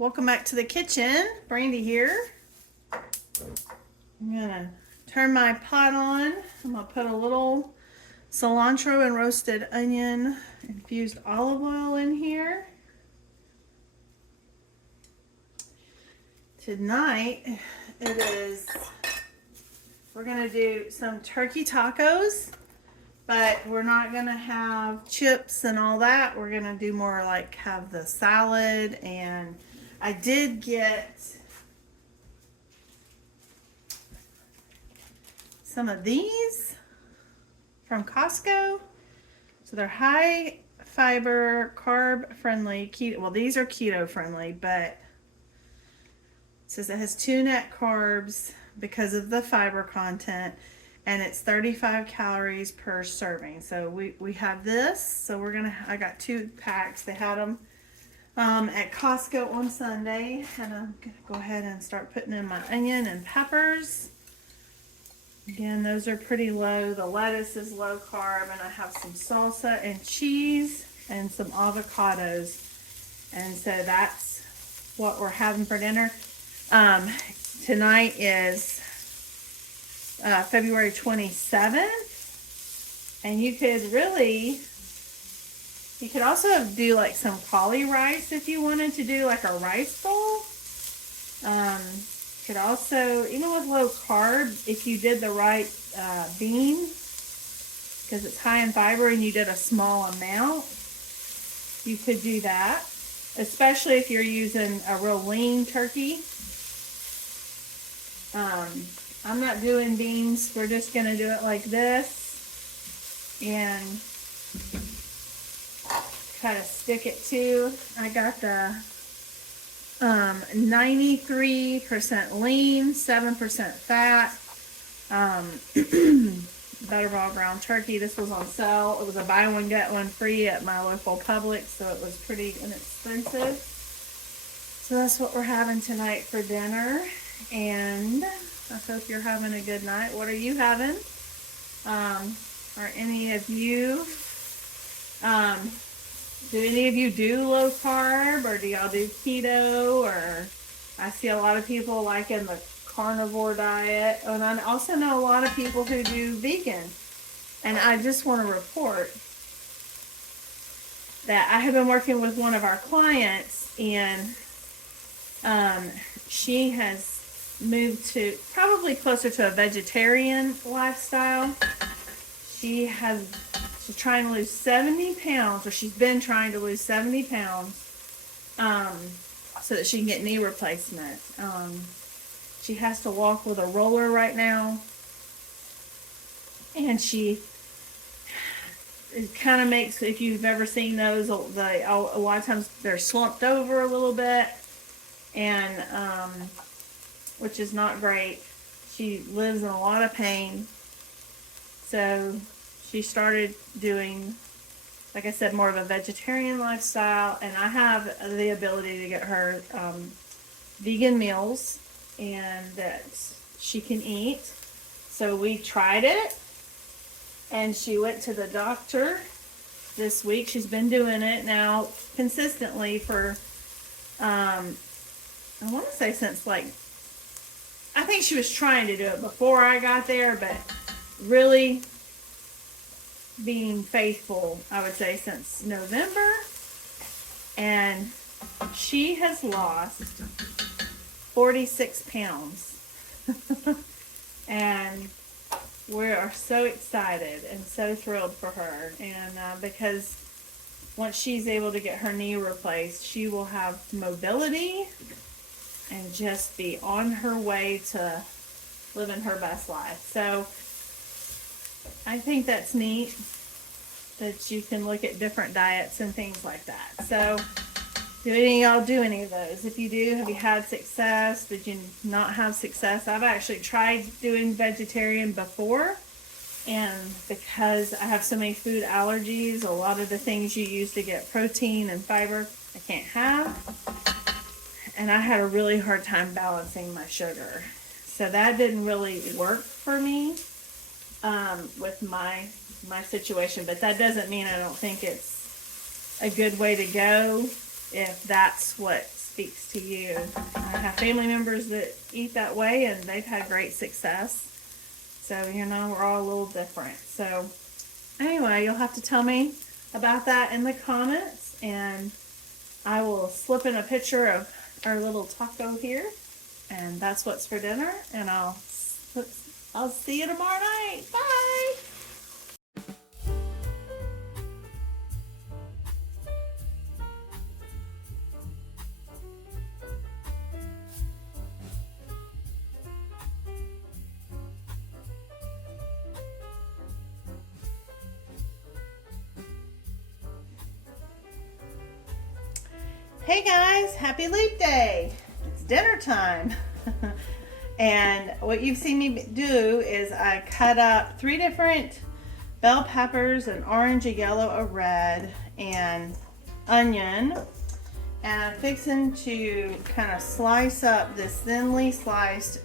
Welcome back to the kitchen. Brandy here. I'm gonna turn my pot on. I'm gonna put a little cilantro and roasted onion infused olive oil in here. Tonight we're gonna do some turkey tacos, but we're not gonna have chips and all that. We're gonna do more like have the salad, and I did get some of these from Costco. So they're high fiber, carb friendly, keto. Well, these are keto friendly, but it says it has 2 net carbs because of the fiber content, and it's 35 calories per serving. So we have this. So I got 2 packs. They had them at Costco on Sunday, and I'm gonna go ahead and start putting in my onion and peppers. Again, those are pretty low. The lettuce is low carb, and I have some salsa and cheese and some avocados. And so that's what we're having for dinner. Tonight is February 27th, and you could also do like some cauli rice if you wanted to do like a rice bowl. Could also, even with low carb, if you did the right bean, because it's high in fiber and you did a small amount, you could do that, especially if you're using a real lean turkey. I'm not doing beans. We're just going to do it like this and kind of stick it to. I got the 93% lean, 7% fat, Butterball ground turkey. This was on sale. It was a buy one get one free at my local Publix, so it was pretty inexpensive. So that's what we're having tonight for dinner, and I hope you're having a good night. What are you having? Are any of you do any of you do low carb, or do y'all do keto? Or I see a lot of people like in the carnivore diet, and I also know a lot of people who do vegan. And I just want to report that I have been working with one of our clients, and she has moved to probably closer to a vegetarian lifestyle. She's trying to lose 70 pounds, or she's been trying to lose 70 pounds so that she can get knee replacement. She has to walk with a roller right now, and it kind of makes, if you've ever seen those, a lot of times they're slumped over a little bit, and which is not great. She lives in a lot of pain. So she started doing, like I said, more of a vegetarian lifestyle, and I have the ability to get her vegan meals and that she can eat. So we tried it, and she went to the doctor this week. She's been doing it now consistently for, I want to say since I think she was trying to do it before I got there, but really being faithful, I would say, since November. And she has lost 46 pounds. And we are so excited and so thrilled for her. And because once she's able to get her knee replaced, she will have mobility and just be on her way to living her best life. So I think that's neat that you can look at different diets and things like that. So do any of y'all do any of those? If you do, have you had success? Did you not have success? I've actually tried doing vegetarian before, and because I have so many food allergies, a lot of the things you use to get protein and fiber I can't have. And I had a really hard time balancing my sugar. So that didn't really work for me with my situation. But that doesn't mean I don't think it's a good way to go if that's what's speaks to you. I have family members that eat that way, and they've had great success. So, you know, we're all a little different. So, anyway, you'll have to tell me about that in the comments, and I will slip in a picture of our little taco here, and that's what's for dinner, and I'll see you tomorrow night. Bye! Hey guys, happy leap day. It's dinner time. And what you've seen me do is I cut up 3 different bell peppers, an orange, a yellow, a red, and onion. And I'm fixing to kind of slice up this thinly sliced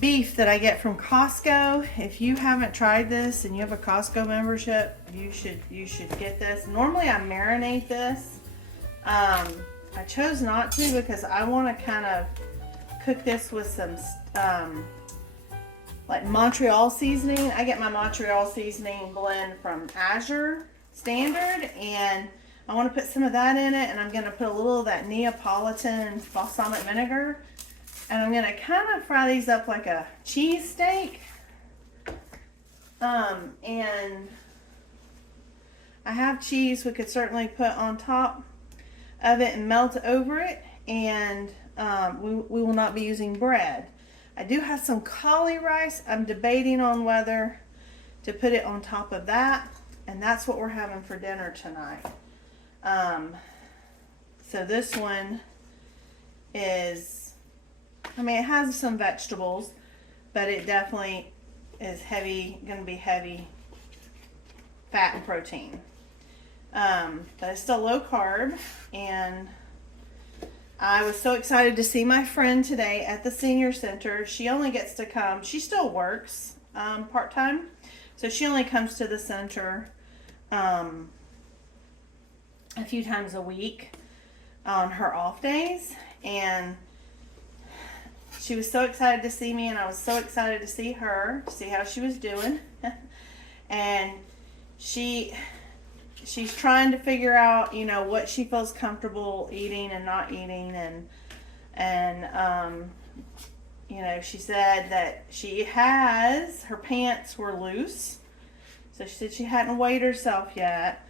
beef that I get from Costco. If you haven't tried this and you have a Costco membership, you should get this. Normally I marinate this. I chose not to because I want to kind of cook this with some like Montreal seasoning. I get my Montreal seasoning blend from Azure Standard, and I want to put some of that in it, and I'm going to put a little of that Neapolitan balsamic vinegar, and I'm going to kind of fry these up like a cheese steak. And I have cheese we could certainly put on top of it and melt over it, and we will not be using bread. I do have some cauli rice. I'm debating on whether to put it on top of that, and that's what we're having for dinner tonight. So this one is, I mean, it has some vegetables, but it definitely is heavy, going to be heavy fat and protein. But it's still low carb, and I was so excited to see my friend today at the senior center. She only gets to come, she still works part-time, so she only comes to the center a few times a week on her off days, and she was so excited to see me, and I was so excited to see her, to see how she was doing. And she's trying to figure out, you know, what she feels comfortable eating and not eating, and you know, she said that her pants were loose, so she said she hadn't weighed herself yet,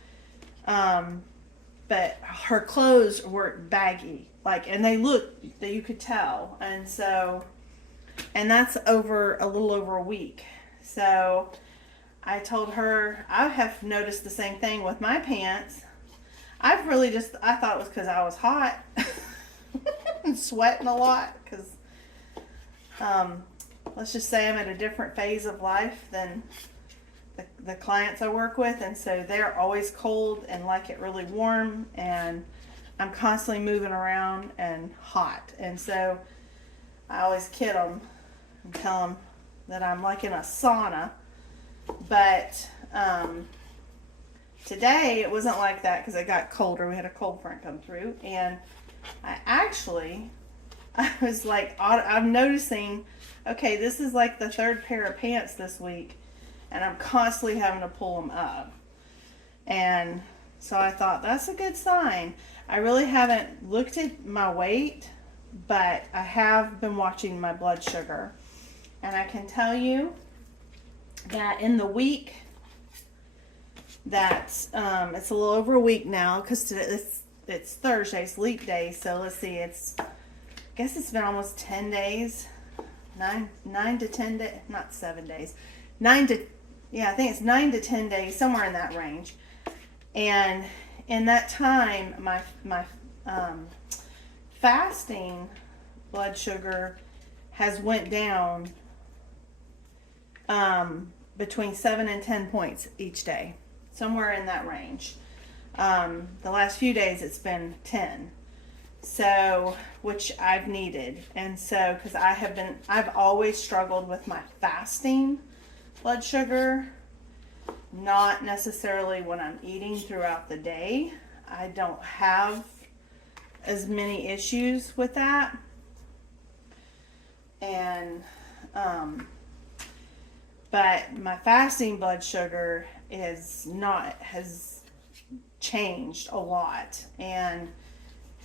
but her clothes were baggy, like, and they looked, that you could tell, and that's over a little over a week. So I told her I have noticed the same thing with my pants. I thought it was because I was hot and sweating a lot, because let's just say I'm at a different phase of life than the clients I work with, and so they're always cold and like it really warm, and I'm constantly moving around and hot, and so I always kid them and tell them that I'm like in a sauna. But today it wasn't like that because it got colder. We had a cold front come through, and I was like, I'm noticing, okay, this is like the 3rd pair of pants this week, and I'm constantly having to pull them up. And so I thought, that's a good sign. I really haven't looked at my weight, but I have been watching my blood sugar, and I can tell you that in the week that it's a little over a week now, because it's Thursday, it's leap day, so let's see, I guess it's been almost 10 days, 9 to 10 days, not 7 days, I think it's 9 to 10 days, somewhere in that range. And in that time, my fasting blood sugar has went down between 7 and 10 points each day, somewhere in that range. The last few days it's been 10, so, which I've needed, and so, because I've always struggled with my fasting blood sugar, not necessarily when I'm eating throughout the day. I don't have as many issues with that. And but my fasting blood sugar has changed a lot, and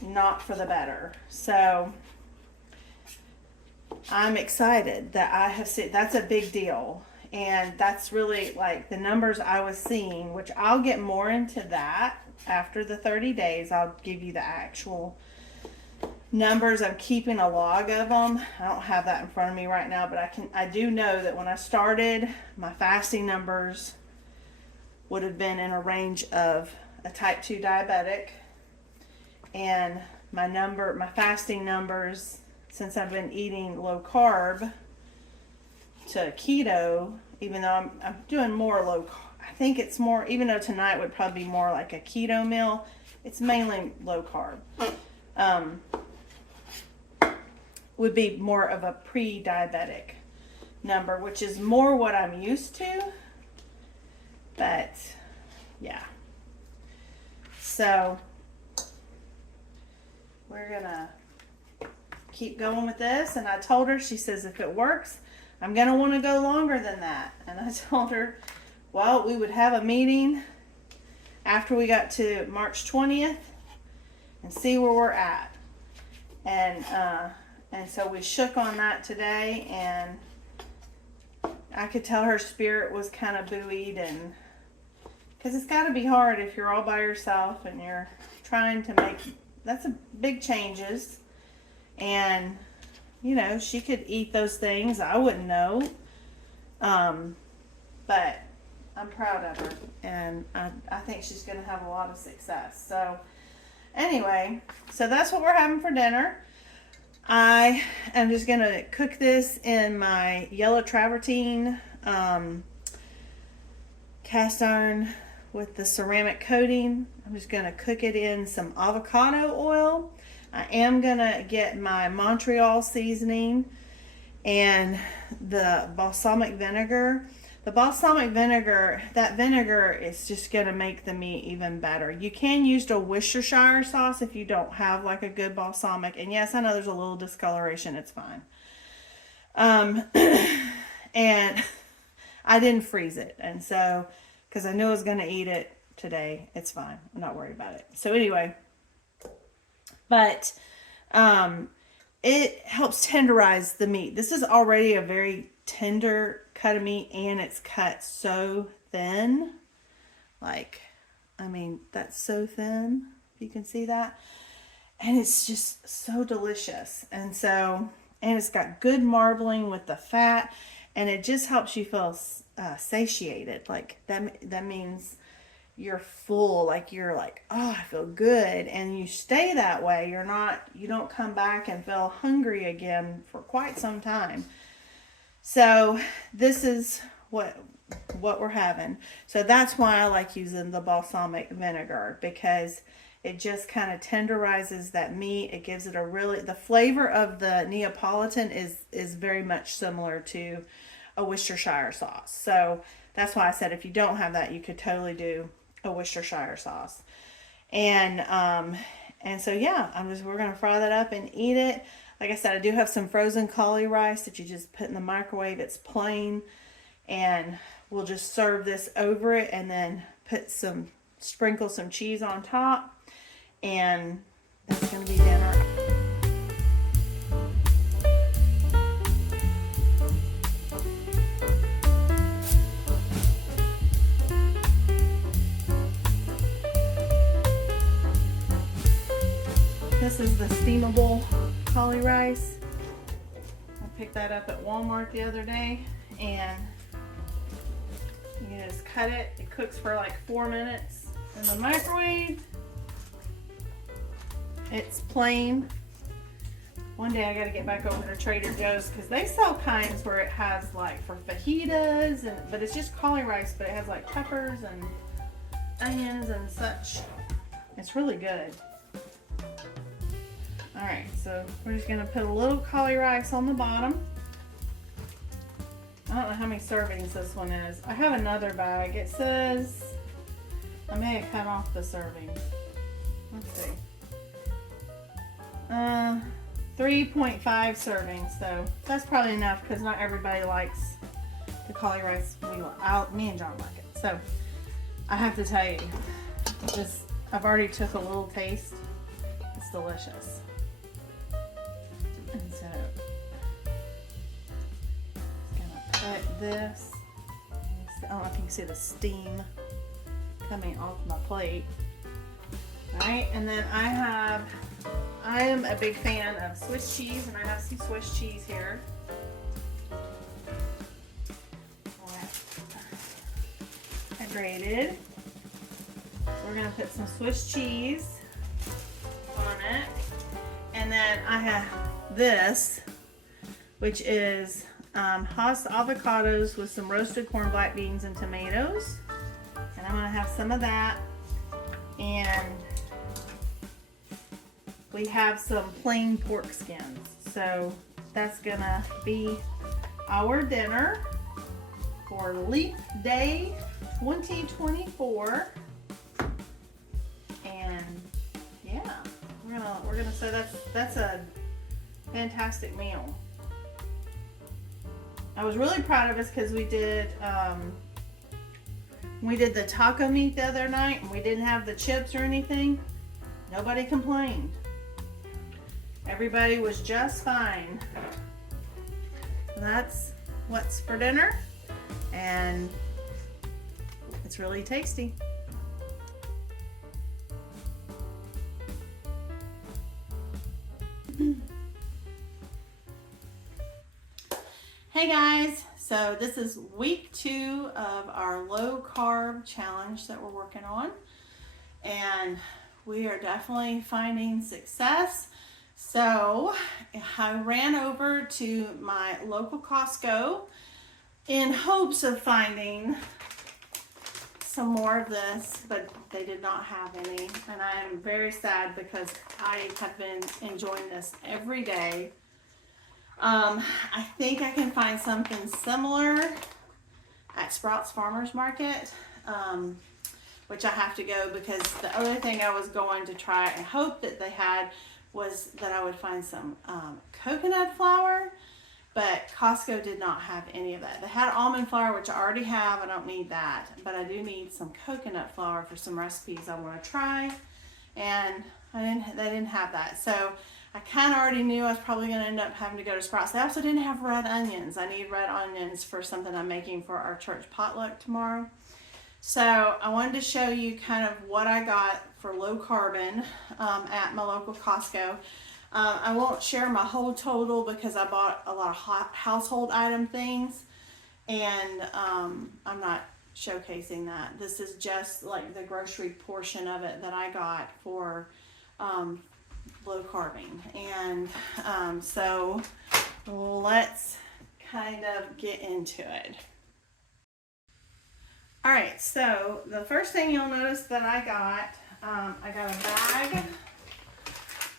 not for the better. So I'm excited that I have seen, that's a big deal. And that's really like the numbers I was seeing, which I'll get more into that after the 30 days. I'll give you the actual numbers. I'm keeping a log of them. I don't have that in front of me right now, but I do know that when I started, my fasting numbers would have been in a range of a type 2 diabetic, and my fasting numbers, since I've been eating low carb to keto, even though I'm doing more low carb, I think it's more, even though tonight would probably be more like a keto meal, it's mainly low carb. Would be more of a pre-diabetic number, which is more what I'm used to. But yeah, so we're gonna keep going with this. And I told her, she says, if it works, I'm gonna want to go longer than that. And I told her, well, we would have a meeting after we got to March 20th and see where we're at. And so we shook on that today, and I could tell her spirit was kind of buoyed, and because it's got to be hard if you're all by yourself and you're trying to make, that's a big changes. And you know, she could eat those things, I wouldn't know, but I'm proud of her, and I think she's going to have a lot of success. So anyway, so that's what we're having for dinner. I am just going to cook this in my yellow travertine cast iron with the ceramic coating. I'm just going to cook it in some avocado oil. I am going to get my Montreal seasoning and the balsamic vinegar. The balsamic vinegar, that vinegar is just going to make the meat even better. You can use a Worcestershire sauce if you don't have like a good balsamic. And yes, I know there's a little discoloration. It's fine. And I didn't freeze it. And so, because I knew I was going to eat it today, it's fine. I'm not worried about it. So anyway, but it helps tenderize the meat. This is already a very tender cut of meat, and it's cut so thin. Like, I mean, that's so thin, if you can see that. And it's just so delicious. And so, and it's got good marbling with the fat, and it just helps you feel satiated. Like that means you're full, like you're like, oh, I feel good, and you stay that way. You don't come back and feel hungry again for quite some time. So this is what we're having. So that's why I like using the balsamic vinegar, because it just kind of tenderizes that meat. It gives it a really, the flavor of the Neapolitan is very much similar to a Worcestershire sauce. So that's why I said if you don't have that, you could totally do a Worcestershire sauce. And so yeah, we're gonna fry that up and eat it. Like I said, I do have some frozen cauli rice that you just put in the microwave. It's plain, and we'll just serve this over it, and then sprinkle some cheese on top, and that's gonna be dinner. This is the steamable cauli rice. I picked that up at Walmart the other day, and you can just cut it. It cooks for like 4 minutes in the microwave. It's plain. One day I gotta get back over to Trader Joe's, because they sell kinds where it has like for fajitas, but it's just cauli rice, but it has like peppers and onions and such. It's really good. Alright, so we're just going to put a little cauli rice on the bottom. I don't know how many servings this one is. I have another bag. It says, I may have cut off the servings. Let's see. 3.5 servings, so that's probably enough because not everybody likes the cauli rice. Me and John like it. So I have to tell you, this, I've already took a little taste. It's delicious. And so I'm gonna put this. I don't know if you can see the steam coming off my plate. Alright, and then I am a big fan of Swiss cheese, and I have some Swiss cheese here. I grated. We're gonna put some Swiss cheese on it. And then I have this, which is Haas avocados with some roasted corn, black beans, and tomatoes. And I'm gonna have some of that. And we have some plain pork skins. So that's gonna be our dinner for Leap Day 2024. And yeah, we're gonna say that's a fantastic meal. I was really proud of us because we did the taco meat the other night and we didn't have the chips or anything. Nobody complained. Everybody was just fine. That's what's for dinner, and it's really tasty. Hey guys, so this is week 2 of our low carb challenge that we're working on, and we are definitely finding success. So I ran over to my local Costco in hopes of finding some more of this, but they did not have any, and I am very sad because I have been enjoying this every day. I think I can find something similar at Sprouts Farmers Market, which I have to go because the other thing I was going to try and hope that they had was that I would find some coconut flour, but Costco did not have any of that. They had almond flour, which I already have. I don't need that, but I do need some coconut flour for some recipes I want to try, and they didn't have that. So I kind of already knew I was probably going to end up having to go to Sprouts. They also didn't have red onions. I need red onions for something I'm making for our church potluck tomorrow. So I wanted to show you kind of what I got for low carbon at my local Costco. I won't share my whole total because I bought a lot of household item things, and I'm not showcasing that. This is just like the grocery portion of it that I got for low carbing. And so let's kind of get into it. All right, so the first thing you'll notice that I got a bag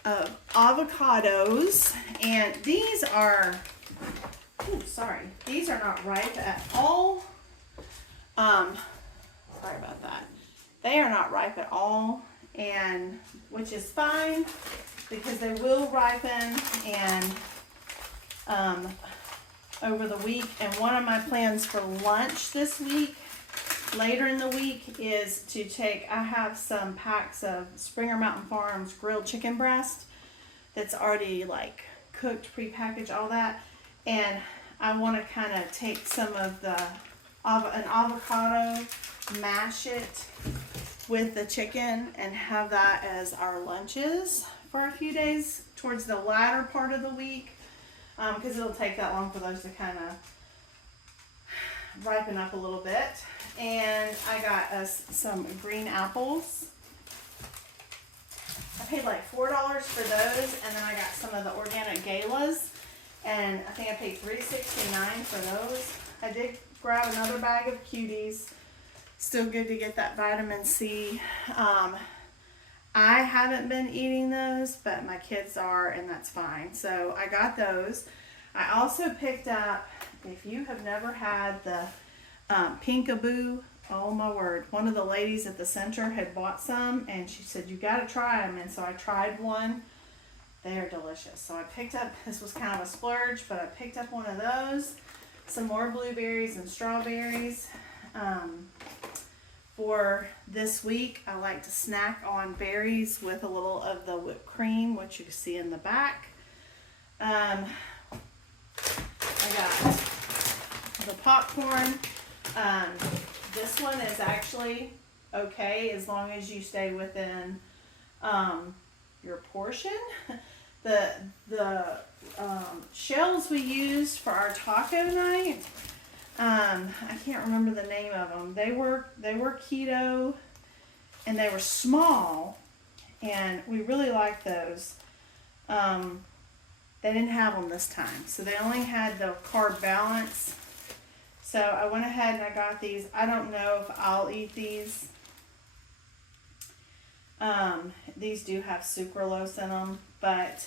of avocados, and these are, these are not ripe at all. Sorry about that. They are not ripe at all, and which is fine because they will ripen and over the week. And one of my plans for lunch this week, later in the week, is to I have some packs of Springer Mountain Farms grilled chicken breast that's already like cooked, prepackaged, all that. And I want to kind of take some of an avocado, mash it with the chicken, and have that as our lunches for a few days towards the latter part of the week, because it'll take that long for those to kind of ripen up a little bit. And I got us some green apples. I paid like $4 for those, and then I got some of the organic galas, and I think I paid $3.69 for those. I did grab another bag of cuties. Still good to get that vitamin C. I haven't been eating those, but my kids are, and that's fine. So I got those. I also picked up, if you have never had the Pinkaboo, oh my word, one of the ladies at the center had bought some, and she said, you got to try them. And so I tried one. They are delicious. So I picked up, this was kind of a splurge, but I picked up one of those, some more blueberries and strawberries. For this week, I like to snack on berries with a little of the whipped cream, which you can see in the back. I got the popcorn. This one is actually okay as long as you stay within your portion. The shells we used for our taco night, I can't remember the name of them. They were keto, and they were small, and we really liked those. They didn't have them this time, so they only had the carb balance. So I went ahead and I got these. I don't know if I'll eat these. These do have sucralose in them, but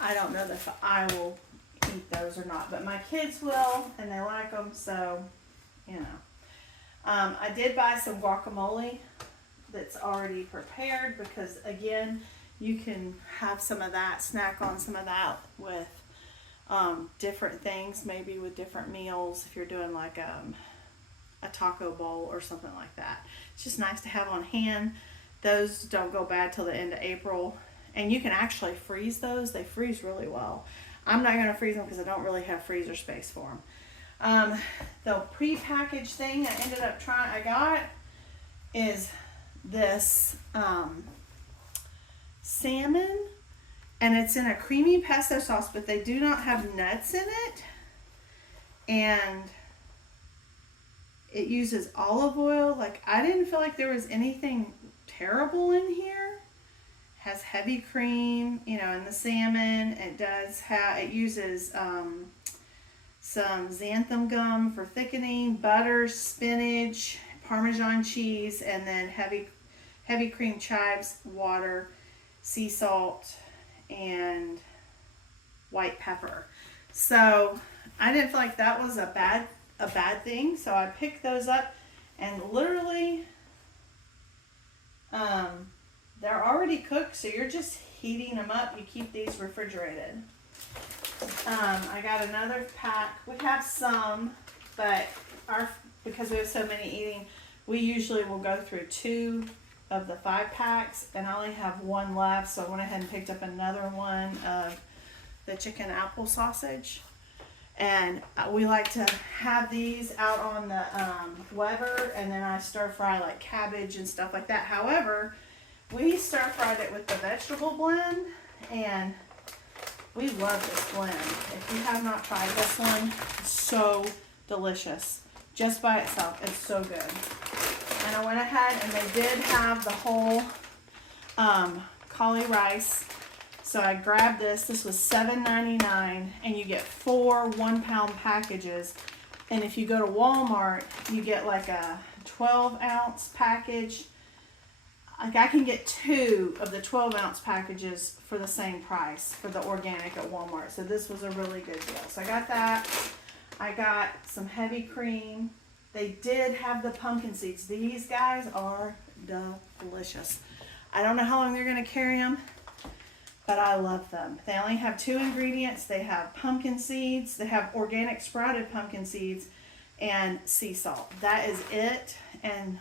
I don't know if I will eat those or not. But my kids will, and they like them, so, you know. I did buy some guacamole that's already prepared because, again, you can have some of that, snack on some of that with different things, maybe with different meals if you're doing like a taco bowl or something like that. It's just nice to have on hand. Those don't go bad till the end of April, and you can actually freeze those. They freeze really well. I'm not going to freeze them because I don't really have freezer space for them. The pre-packaged thing I got is this salmon, and it's in a creamy pesto sauce, but they do not have nuts in it, and it uses olive oil. Like, I didn't feel like there was anything terrible in here. Has heavy cream, you know, in the salmon. It uses some xanthan gum for thickening, butter, spinach, Parmesan cheese, and then heavy cream chives, water, sea salt, and white pepper. So I didn't feel like that was a bad thing. So I picked those up, and literally they're already cooked, so you're just heating them up. You keep these refrigerated. I got another pack. We have some, but because we have so many eating, we usually will go through 2 of the 5 packs, and I only have 1 left, so I went ahead and picked up another one of the chicken apple sausage. And we like to have these out on the Weber, and then I stir fry like cabbage and stuff like that. However, we stir fried it with the vegetable blend, and we love this blend. If you have not tried this one, it's so delicious. Just by itself, it's so good. And I went ahead, and they did have the whole cauli rice. So I grabbed this. This was $7.99, and you get 4 1-pound packages. And if you go to Walmart, you get like a 12-ounce package. Like, I can get 2 of the 12-ounce packages for the same price for the organic at Walmart. So this was a really good deal. So I got that. I got some heavy cream. They did have the pumpkin seeds. These guys are delicious. I don't know how long they're going to carry them, but I love them. They only have 2 ingredients. They have pumpkin seeds. They have organic sprouted pumpkin seeds and sea salt. That is it. And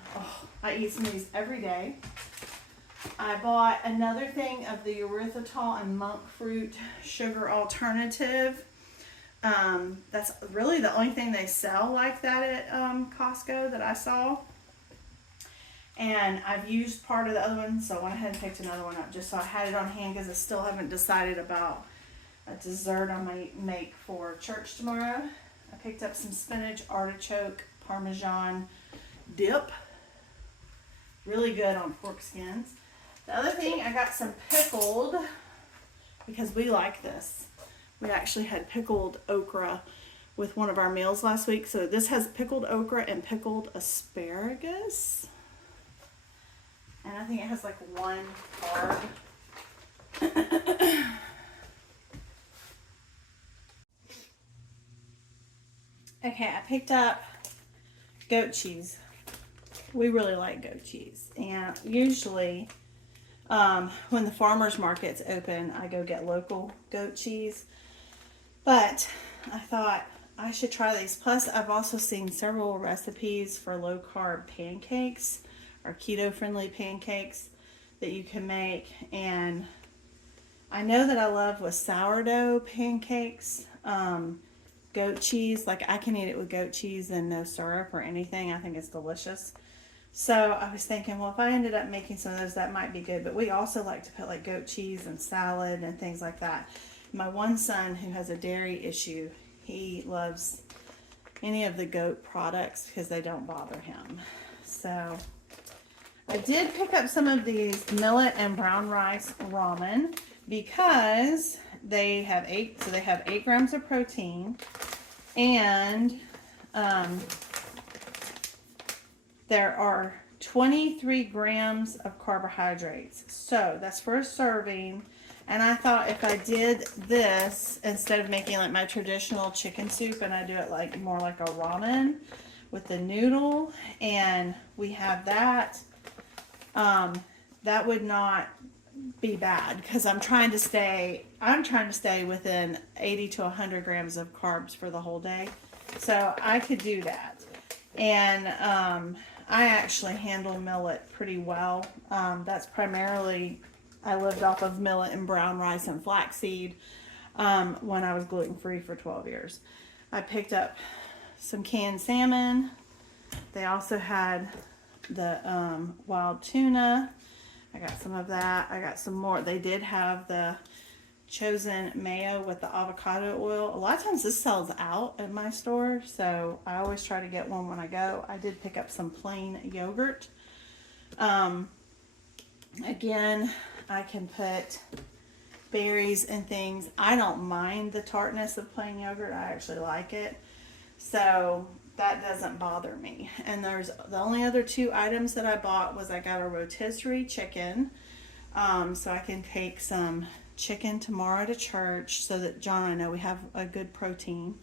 I eat some of these every day. I bought another thing of the erythritol and monk fruit sugar alternative. That's really the only thing they sell like that at Costco that I saw. And I've used part of the other one, so I went ahead and picked another one up just so I had it on hand, because I still haven't decided about a dessert I might make for church tomorrow. I picked up some spinach, artichoke, Parmesan dip. Really good on pork skins. The other thing, I got some pickled, because we like this. We actually had pickled okra with one of our meals last week. So this has pickled okra and pickled asparagus. And I think it has like 1 carb. Okay, I picked up goat cheese. We really like goat cheese. And usually When the farmers market's open, I go get local goat cheese. But I thought I should try these. Plus, I've also seen several recipes for low carb pancakes or keto friendly pancakes that you can make. And I know that I love with sourdough pancakes, goat cheese. Like I can eat it with goat cheese and no syrup or anything. I think it's delicious. So I was thinking, well, if I ended up making some of those, that might be good. But we also like to put like goat cheese and salad and things like that. My one son who has a dairy issue, he loves any of the goat products because they don't bother him. So I did pick up some of these millet and brown rice ramen because they have 8 grams of protein, and there are 23 grams of carbohydrates. So that's for a serving. And I thought if I did this instead of making like my traditional chicken soup, and I do it like more like a ramen with the noodle, and we have that, that would not be bad because I'm trying to stay within 80 to 100 grams of carbs for the whole day. So I could do that. And I actually handle millet pretty well. That's primarily, I lived off of millet and brown rice and flaxseed when I was gluten-free for 12 years. I picked up some canned salmon. They also had the wild tuna. I got some of that. I got some more. They did have the chosen mayo with the avocado oil. A lot of times this sells out at my store, so I always try to get one when I go. I did pick up some plain yogurt. Again, I can put berries and things. I don't mind the tartness of plain yogurt. I actually like it. So that doesn't bother me. And there's the only other 2 items that I bought was I got a rotisserie chicken. So I can take some chicken tomorrow to church so that John and I know we have a good protein.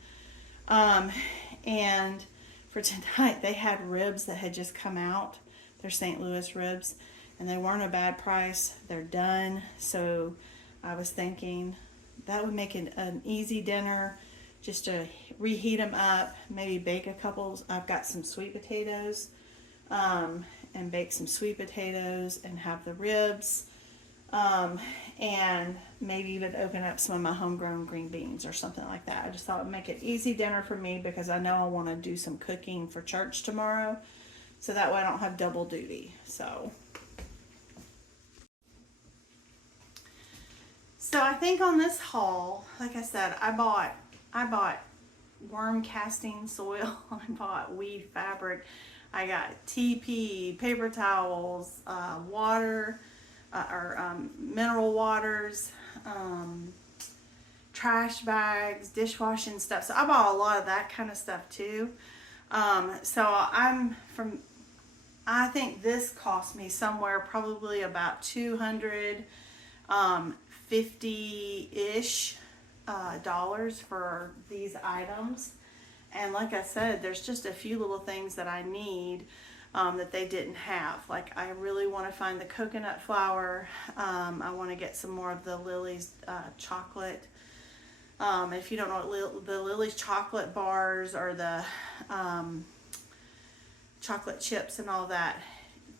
And for tonight, they had ribs that had just come out. They're St. Louis ribs, and they weren't a bad price. They're done. So I was thinking that would make an easy dinner, just to reheat them up, maybe bake a couple. I've got some sweet potatoes, and bake some sweet potatoes and have the ribs. And maybe even open up some of my homegrown green beans or something like that. I just thought it would make it easy dinner for me because I know I want to do some cooking for church tomorrow. So that way I don't have double duty. So I think on this haul, like I said, I bought worm casting soil. I bought weed fabric. I got TP, paper towels, water, mineral waters, trash bags, dishwashing stuff. So I bought a lot of that kind of stuff too. I think this cost me somewhere probably about $250-ish dollars for these items. And like I said, there's just a few little things that I need that they didn't have. Like I really want to find the coconut flour. I want to get some more of the Lily's chocolate. If you don't know what the Lily's chocolate bars or the chocolate chips and all that,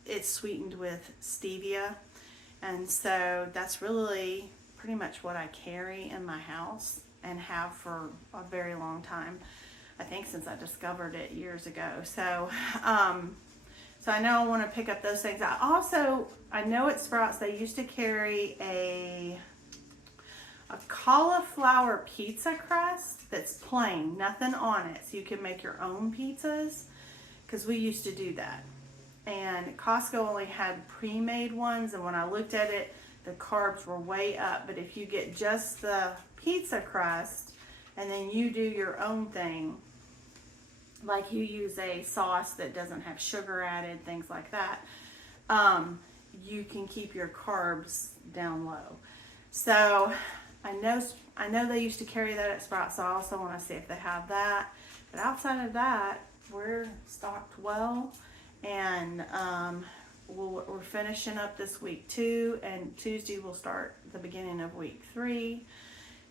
it's sweetened with stevia. And so that's really pretty much what I carry in my house and have for a very long time. I think since I discovered it years ago. So I know I want to pick up those things. I know at Sprouts they used to carry a cauliflower pizza crust that's plain, nothing on it, so you can make your own pizzas, because we used to do that. And Costco only had pre-made ones, and when I looked at it, the carbs were way up. But if you get just the pizza crust and then you do your own thing, like you use a sauce that doesn't have sugar added, things like that, you can keep your carbs down low. So I know they used to carry that at Sprouts, so I also want to see if they have that. But outside of that, we're stocked well. And we're finishing up this week 2, and Tuesday we'll start the beginning of week 3.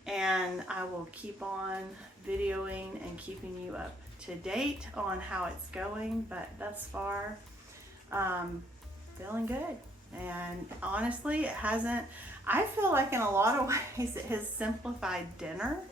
And I will keep on videoing and keeping you up to date on how it's going. But thus far, feeling good. And honestly, it hasn't, I feel like in a lot of ways it has simplified dinner.